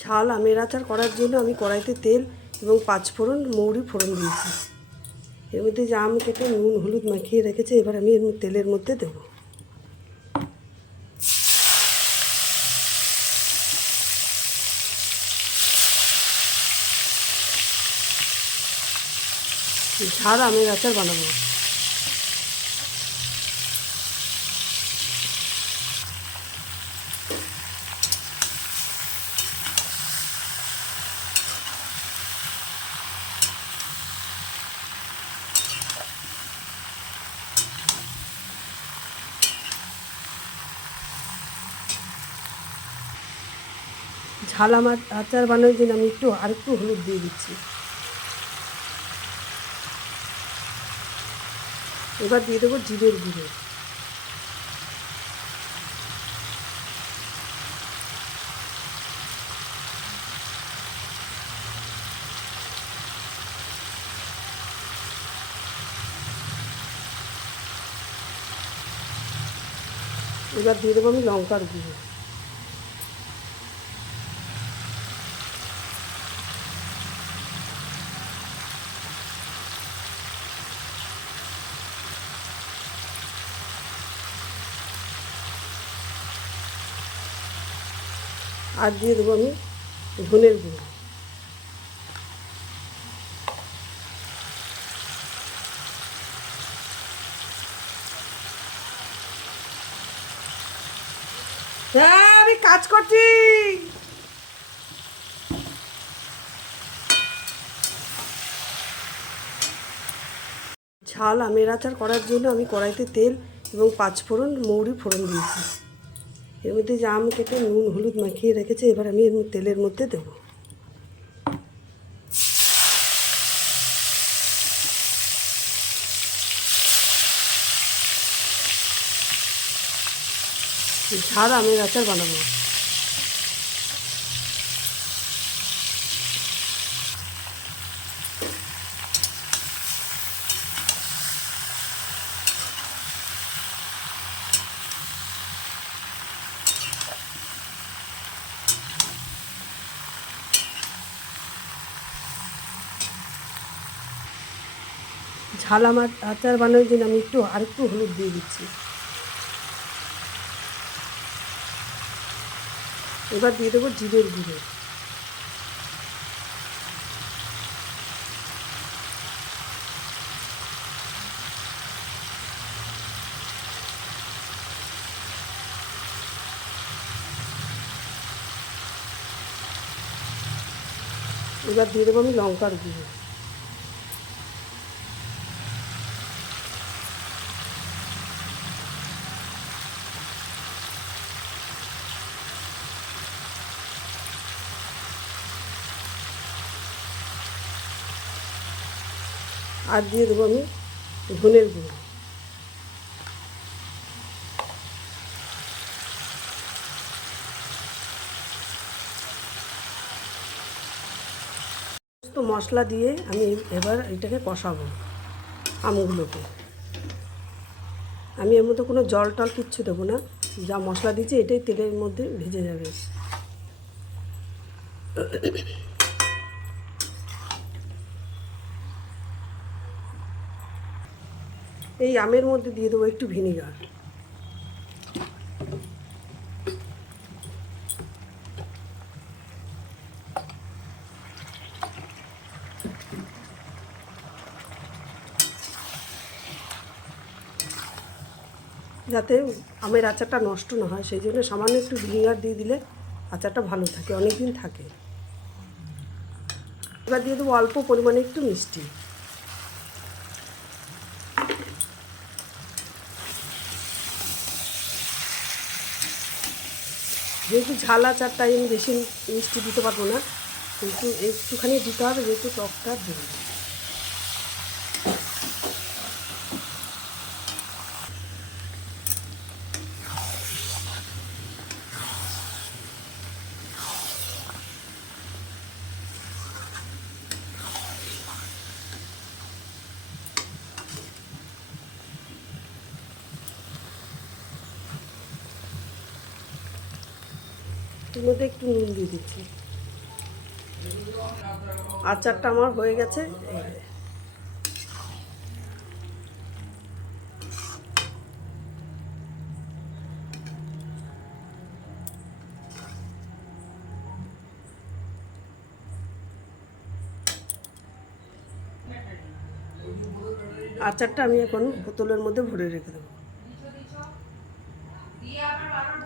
ঝাল আমের আচার করার জন্য আমি কড়াইতে তেল এবং পাঁচফোড়ন মৌরি ফোড়ন দিয়েছি। এর মধ্যে যে আম কেটে নুন, হলুদ মাখিয়ে রেখেছে, এবার আমি তেলের মধ্যে দেবো। ঝাল আমের আচার বানাবো। ঝাল আমার আচার বানানোর জন্য আমি একটু আর একটু হলুদ দিয়ে দিচ্ছি। এবার দিয়ে দেবো জিরের গুঁড়ো। এবার দিয়ে দেবো আমি লঙ্কার গুঁড়ো। আর দিয়ে দেবো আমি ধনের গুঁড়ো। হ্যাঁ আমি কাজ করছি। ঝাল আমের আচার করার জন্য আমি কড়াইতে তেল এবং পাঁচফোড়ন মৌরি ফোড়ন দিয়েছি। এর মধ্যে যে আম কেটে নুন হলুদ মাখিয়ে রেখেছে, এবার আমি এর তেলের মধ্যে দেবো। ঝাল আমের আচার বানাবো। ঝাল আমার আচার বানানোর জন্য আমি একটু আর একটু হলুদ দিয়ে দিচ্ছি। এবার দিয়ে দেবো জিরের গুঁড়ো। এবার দিয়ে দেবো আমি লঙ্কার গুঁড়ো। আর দিয়ে দেবো আমি ধনের গুঁড়ো। সমস্ত মশলা দিয়ে আমি এবার এটাকে কষাবো আমগুলোকে। আমি এর মধ্যে কোনো জল টল কিচ্ছু দেবো না, যা মশলা দিচ্ছি এটাই তেলের মধ্যে ভেজে যাবে। এই আমের মধ্যে দিয়ে দেবো একটু ভিনিগার। যাতে আমের আচারটা নষ্ট না হয়, সেই জন্য সামান্য একটু ভিনিগার দিয়ে দিলে আচারটা ভালো থাকে অনেক দিন থাকে। এবার দিয়ে দেবো অল্প পরিমাণে একটু মিষ্টি। যেহেতু ঝাল আচার, তাই আমি বেশি মিষ্টি দিতে পারব না। কিন্তু একটুখানি দিতে হবে, যেহেতু টকটা দেবে মধ্যে একটু নুন দিয়ে দিচ্ছি। আচারটা আমার হয়ে গেছে। আচারটা আমি এখন বোতলের মধ্যে ভরে রেখে দেবো। দিয়ে বারবার